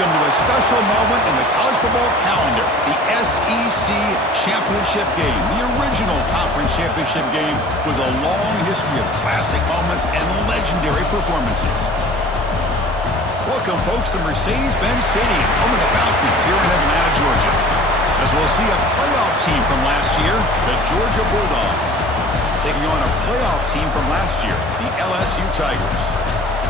Welcome to a special moment in the college football calendar, the SEC Championship Game, the original conference championship game with a long history of classic moments and legendary performances. Welcome, folks, to Mercedes-Benz Stadium, home of the Falcons here in Atlanta, Georgia, as we'll see a playoff team from last year, the Georgia Bulldogs, taking on a playoff team from last year, the LSU Tigers.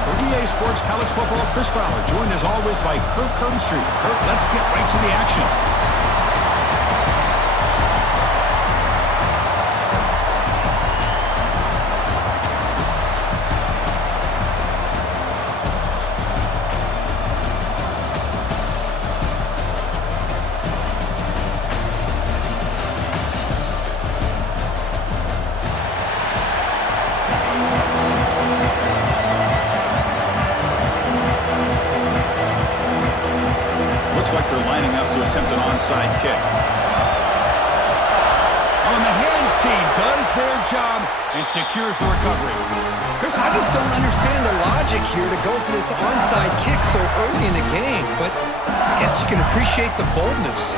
For EA Sports College Football, Chris Fowler, joined as always by Kirk Herbstreit. Kirk, let's get right to the action. Looks like they're lining up to attempt an onside kick. On the hands team does their job and secures the recovery. Chris, I just don't understand the logic here to go for this onside kick so early in the game, but I guess you can appreciate the boldness.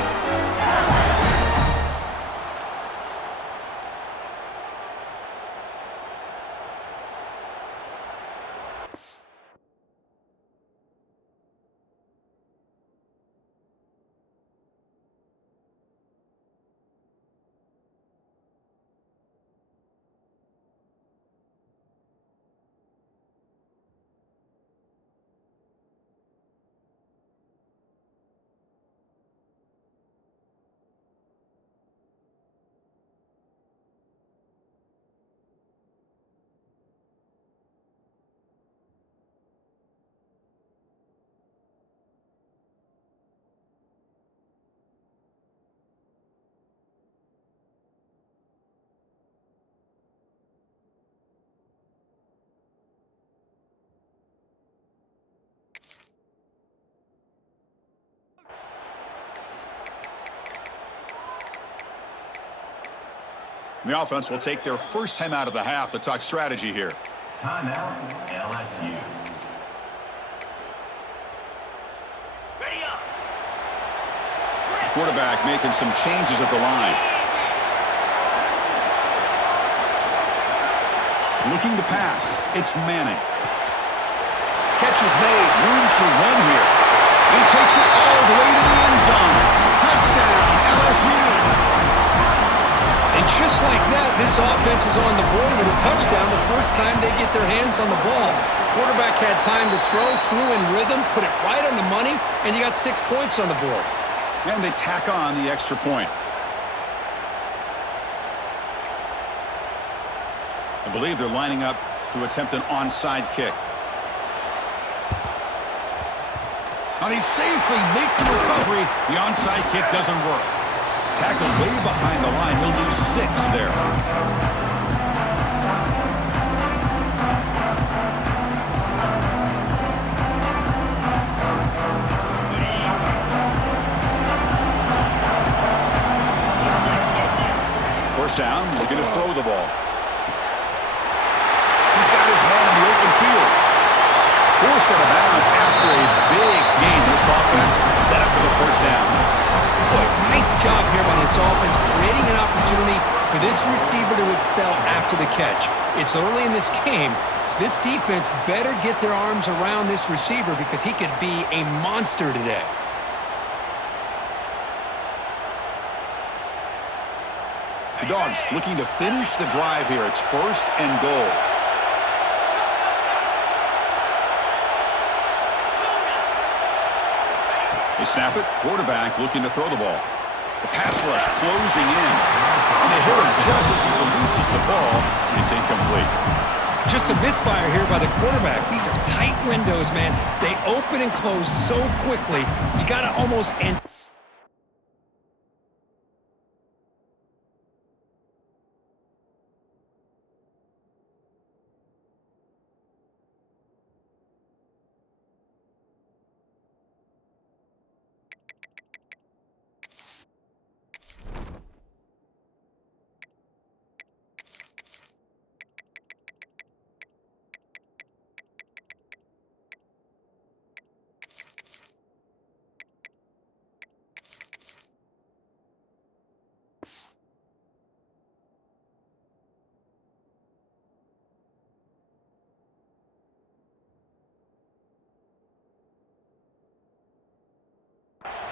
The offense will take their first time out of the half to talk strategy here. Timeout, LSU. Ready up. Quarterback making some changes at the line. Looking to pass. It's Manning. Catch is made. Room to run here. He takes it all the way to the end zone. Touchdown, LSU. And just like that, this offense is on the board with a touchdown the first time they get their hands on the ball. Quarterback had time to throw, flew in rhythm, put it right on the money, and you got 6 points on the board. And they tack on the extra point. I believe they're lining up to attempt an onside kick. Now they safely make the recovery. The onside kick doesn't work. Tackled way behind the line. He'll lose 6 there. First down, looking to throw the ball. He's got his man in the open field. Forced out of bounds after a big gain. This offense set up with a first down. Boy, nice job here by this offense, creating an opportunity for this receiver to excel after the catch. It's early in this game, so this defense better get their arms around this receiver because he could be a monster today. The Dogs looking to finish the drive here. It's first and goal. They snap it. Quarterback looking to throw the ball. The pass rush closing in. And they hit him just as he releases the ball. It's incomplete. Just a misfire here by the quarterback. These are tight windows, man. They open and close so quickly. You got to almost end.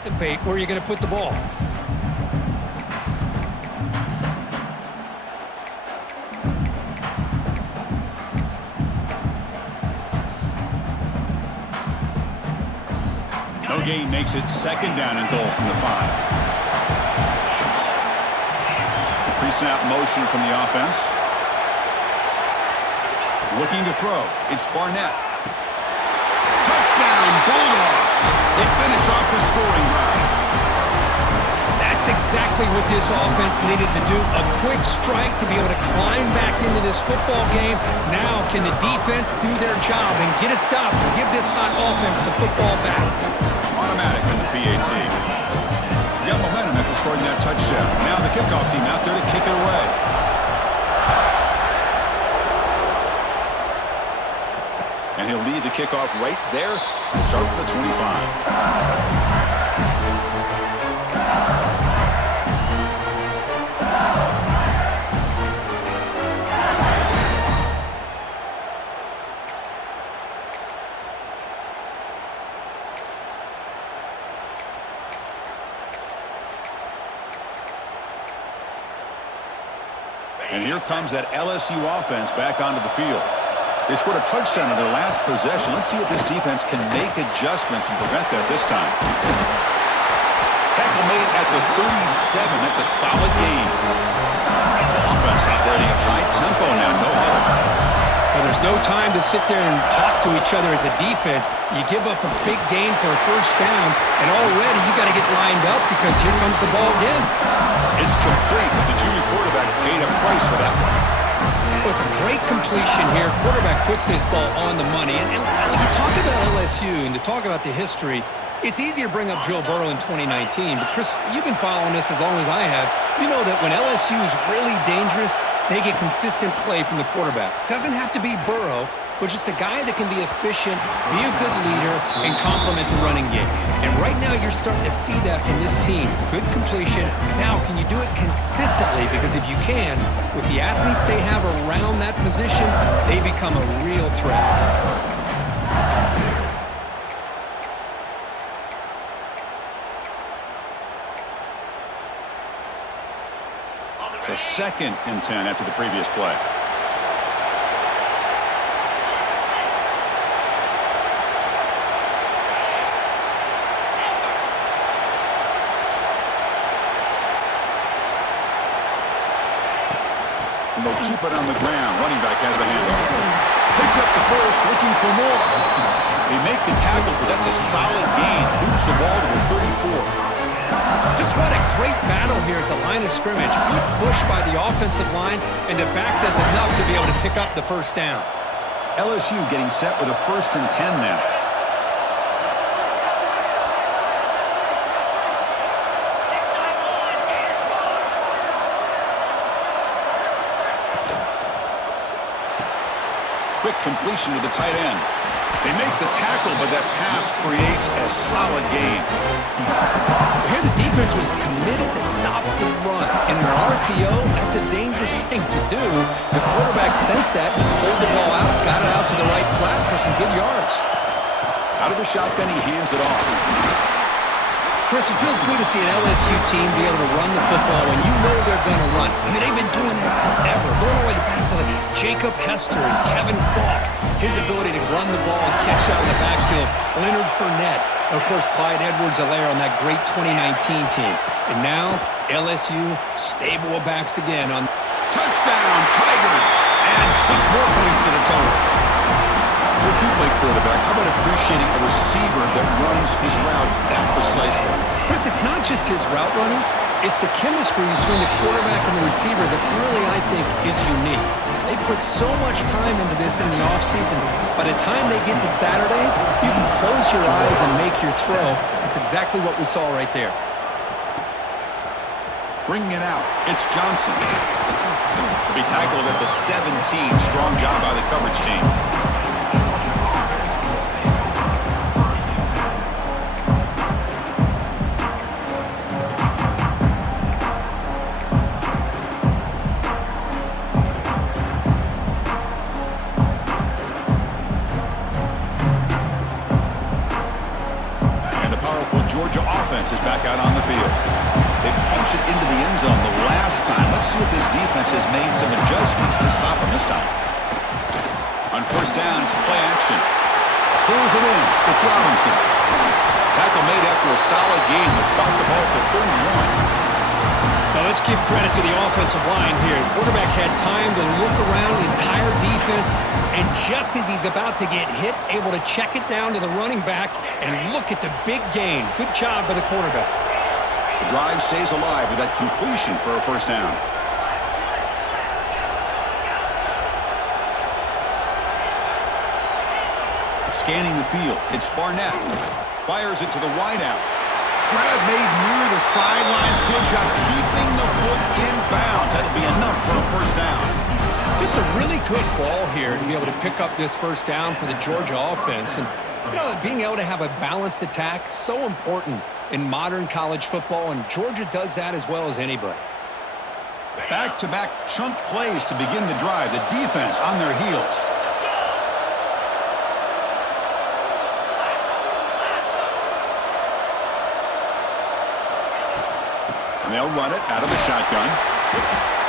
Anticipate where you're going to put the ball. No gain makes it second down and goal from the 5. Pre-snap motion from the offense. Looking to throw. It's Barnett. Touchdown, Bulldogs! They finish off the scoring drive. That's exactly what this offense needed to do. A quick strike to be able to climb back into this football game. Now can the defense do their job and get a stop and give this hot offense the football back? Automatic in the PAT. We got momentum after scoring that touchdown. Now the kickoff team out there to kick it away. And he'll lead the kickoff right there and start from the 25. And here comes that LSU offense back onto the field. They scored a touchdown on their last possession. Let's see if this defense can make adjustments and prevent that this time. Tackle made at the 37. That's a solid gain. Offense operating at high tempo now. No huddle. Well, there's no time to sit there and talk to each other as a defense. You give up a big gain for a first down, and already you got to get lined up because here comes the ball again. It's complete, but the junior quarterback paid a price for that one. It was a great completion here. Quarterback puts this ball on the money. And when you talk about LSU and to talk about the history, it's easy to bring up Joe Burrow in 2019. But, Chris, you've been following this as long as I have. You know that when LSU is really dangerous, they get consistent play from the quarterback. Doesn't have to be Burrow, but just a guy that can be efficient, be a good leader, and complement the running game. And right now you're starting to see that from this team. Good completion. Now, can you do it consistently? Because if you can, with the athletes they have around that position, they become a real threat. So 2nd and 10 after the previous play. And they'll keep it on the ground. Running back has the handoff. Picks up the first, looking for more. They make the tackle, but that's a solid gain. Moves the ball to the 34. Just what a great battle here at the line of scrimmage. Good push by the offensive line, and the back does enough to be able to pick up the first down. LSU getting set with a 1st and 10 now. Quick completion to the tight end. They make the tackle, but that pass creates a solid gain. Here the defense was committed to stop the run. In an RPO, that's a dangerous thing to do. The quarterback sensed that, just pulled the ball out, got it out to the right flat for some good yards. Out of the shotgun, he hands it off. Chris, it feels good to see an LSU team be able to run the football when you know they're going to run. I mean, they've been doing that forever. Going all the way back to Jacob Hester and Kevin Falk. His ability to run the ball and catch out in the backfield. Leonard Fournette. And, of course, Clyde Edwards-Helaire on that great 2019 team. And now, LSU stable of backs again on Touchdown, Tigers! And 6 more points to the total. If you play quarterback, how about appreciating a receiver that runs his routes that precisely? Chris, it's not just his route running. It's the chemistry between the quarterback and the receiver that really, I think, is unique. They put so much time into this in the offseason. By the time they get to Saturdays, you can close your eyes and make your throw. That's exactly what we saw right there. Bringing it out, it's Johnson. To be tackled at the 17. Strong job by the coverage team. Well, Georgia offense is back out on the field. They punched it into the end zone the last time. Let's see if this defense has made some adjustments to stop them this time. On first down, it's play action. Pulls it in. It's Robinson. Tackle made after a solid gain. They spot the ball for 31. Now let's give credit to the offensive line here. The quarterback had time to look around the entire defense, and just as he's about to get hit, able to check it down to the running back, and look at the big gain. Good job by the quarterback. The drive stays alive with that completion for a first down. Scanning the field, it's Barnett. Fires it to the wideout. Grab made near the sidelines. Good job keeping the foot in bounds. That'll be enough for a first down. Just a really good ball here to be able to pick up this first down for the Georgia offense. And, you know, being able to have a balanced attack, so important in modern college football, and Georgia does that as well as anybody. Back-to-back chunk plays to begin the drive. The defense on their heels. And they'll run it out of the shotgun.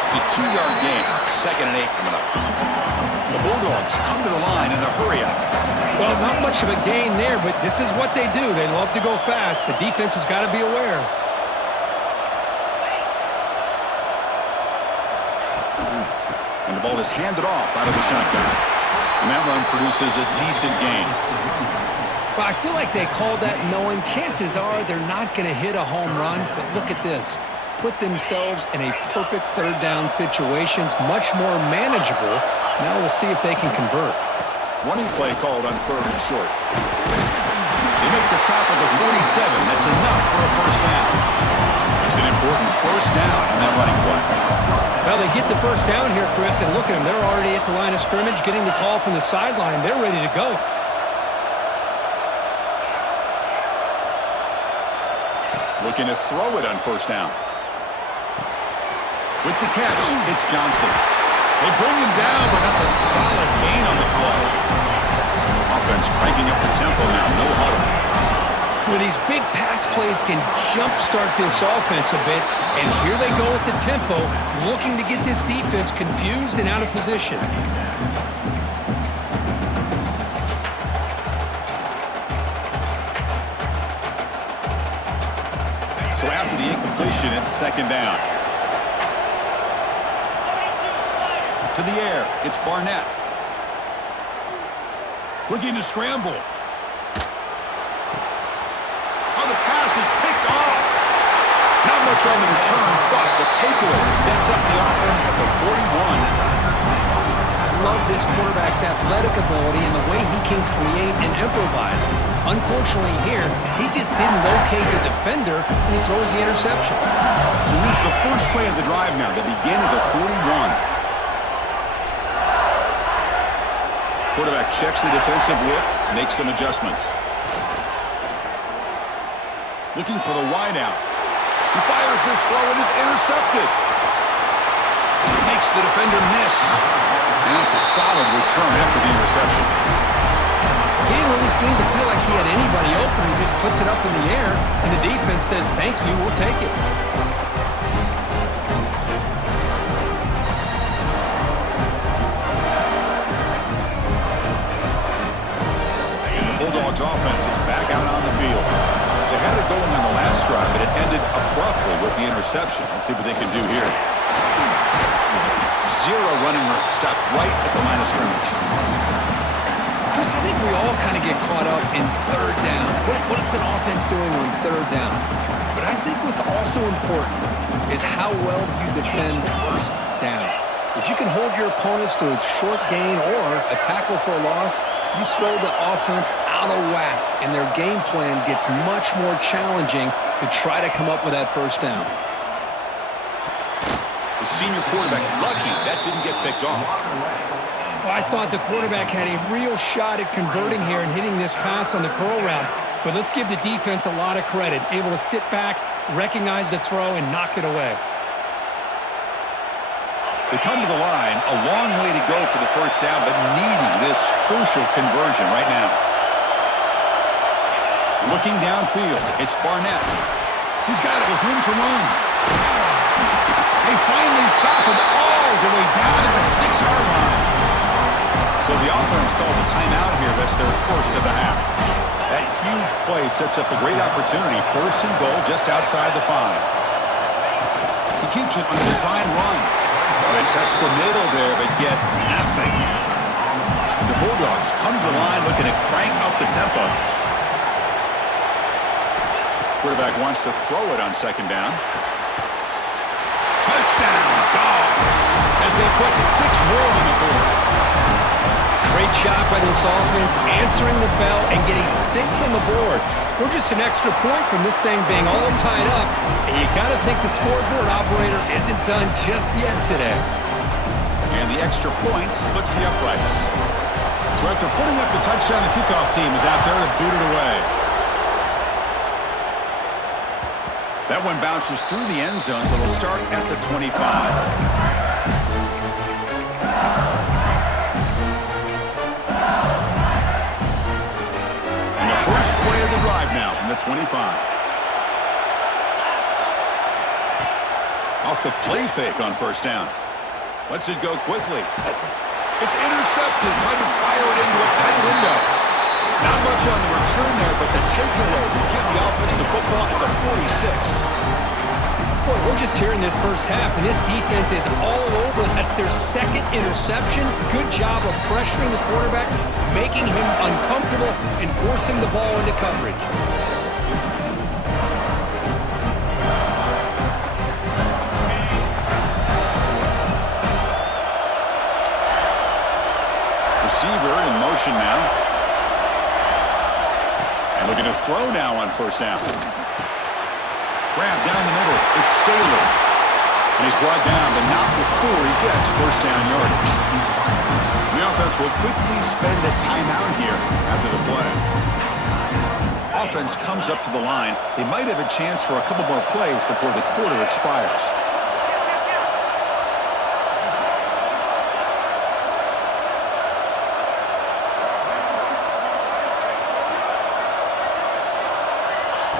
It's a 2-yard gain. 2nd and 8 coming up. The Bulldogs come to the line in the hurry-up. Well, not much of a gain there, but this is what they do. They love to go fast. The defense has got to be aware. And the ball is handed off out of the shotgun. And that run produces a decent gain. Well, I feel like they called that knowing chances are they're not going to hit a home run, but look at this. Put themselves in a perfect third down situation. It's much more manageable. Now we'll see if they can convert. Running play called on 3rd and short. They make the stop at the 47. That's enough for a first down. It's an important first down on that running play. Well, they get the first down here, Chris, and look at them. They're already at the line of scrimmage, getting the call from the sideline. They're ready to go. Looking to throw it on first down. With the catch, it's Johnson. They bring him down, but that's a solid gain on the play. Offense cranking up the tempo now, no huddle. Well, these big pass plays can jumpstart this offense a bit, and here they go with the tempo, looking to get this defense confused and out of position. So after the incompletion, it's 2nd down. To the air, it's Barnett. Looking to scramble. Oh, the pass is picked off. Not much on the return, but the takeaway sets up the offense at the 41. Love this quarterback's athletic ability and the way he can create and improvise. Unfortunately here, he just didn't locate the defender and he throws the interception. So here's the first play of the drive now. They begin at the 41. Quarterback checks the defensive whip, makes some adjustments. Looking for the wideout. He fires this throw and is intercepted. Makes the defender miss. And it's a solid return after the interception. He didn't really seem to feel like he had anybody open. He just puts it up in the air, and the defense says, thank you, we'll take it. The Bulldogs offense is back out on the field. They had it going on the last drive, but it ended abruptly with the interception. Let's see what they can do here. 0 running room. Stop right at the line of scrimmage. Chris, I think we all kind of get caught up in third down. What's an offense doing on third down? But I think what's also important is how well you defend first down. If you can hold your opponents to a short gain or a tackle for a loss, you throw the offense out of whack, and their game plan gets much more challenging to try to come up with that first down. The senior quarterback lucky that didn't get picked off. Well, I thought the quarterback had a real shot at converting here and hitting this pass on the curl route. But let's give the defense a lot of credit. Able to sit back, recognize the throw, and knock it away. They come to the line, a long way to go for the first down, but needing this crucial conversion right now. Looking downfield, it's Barnett. He's got it with room to run. They finally stop him all the way down to the 6-yard line. So the offense calls a timeout here. That's their first of the half. That huge play sets up a great opportunity. First and goal just outside the 5. He keeps it on the design run. They test the middle there, but get nothing. And the Bulldogs come to the line looking to crank up the tempo. Quarterback wants to throw it on second down. Touchdown, Dogs, as they put 6 more on the board. Great job by this offense, answering the bell and getting 6 on the board. We're just an extra point from this thing being all tied up, and you got to think the scoreboard operator isn't done just yet today. And the extra point splits the uprights. So after putting up the touchdown, the kickoff team is out there to boot it away. That one bounces through the end zone, so they'll start at the 25. And the first play of the drive now from the 25. Off the play fake on first down. Lets it go quickly. It's intercepted. Trying to fire it into a tight window. Not much on the return there, but the takeaway will give the offense the football at the 46. Boy, we're just here in this first half, and this defense is all over. That's their second interception. Good job of pressuring the quarterback, making him uncomfortable, and forcing the ball into coverage. Receiver in motion now. And looking to throw now on first down. Grab down the middle. It's Staley. And he's brought down, but not before he gets first down yardage. The offense will quickly spend a timeout here after the play. Offense comes up to the line. They might have a chance for a couple more plays before the quarter expires.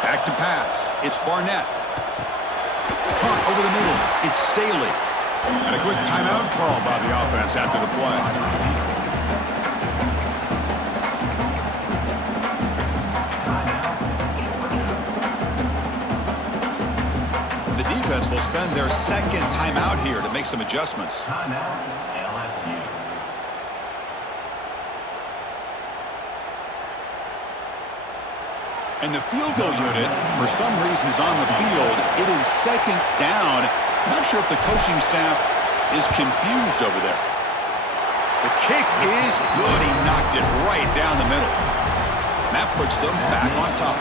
Back to pass. It's Barnett. Punt over the middle. It's Staley. And a quick timeout call by the offense after the play. The defense will spend their second timeout here to make some adjustments. Timeout, LSU. And the field goal unit, for some reason, is on the field. It is second down. Not sure if the coaching staff is confused over there. The kick is good. He knocked it right down the middle. And that puts them back on top.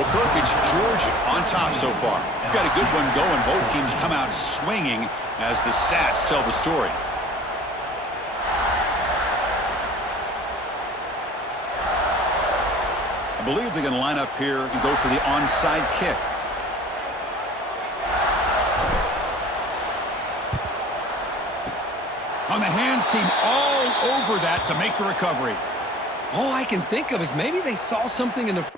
Well, Kirk, it's Georgia on top so far. We've got a good one going. Both teams come out swinging as the stats tell the story. I believe they're going to line up here and go for the onside kick. On the hands team all over that to make the recovery. All I can think of is maybe they saw something in the...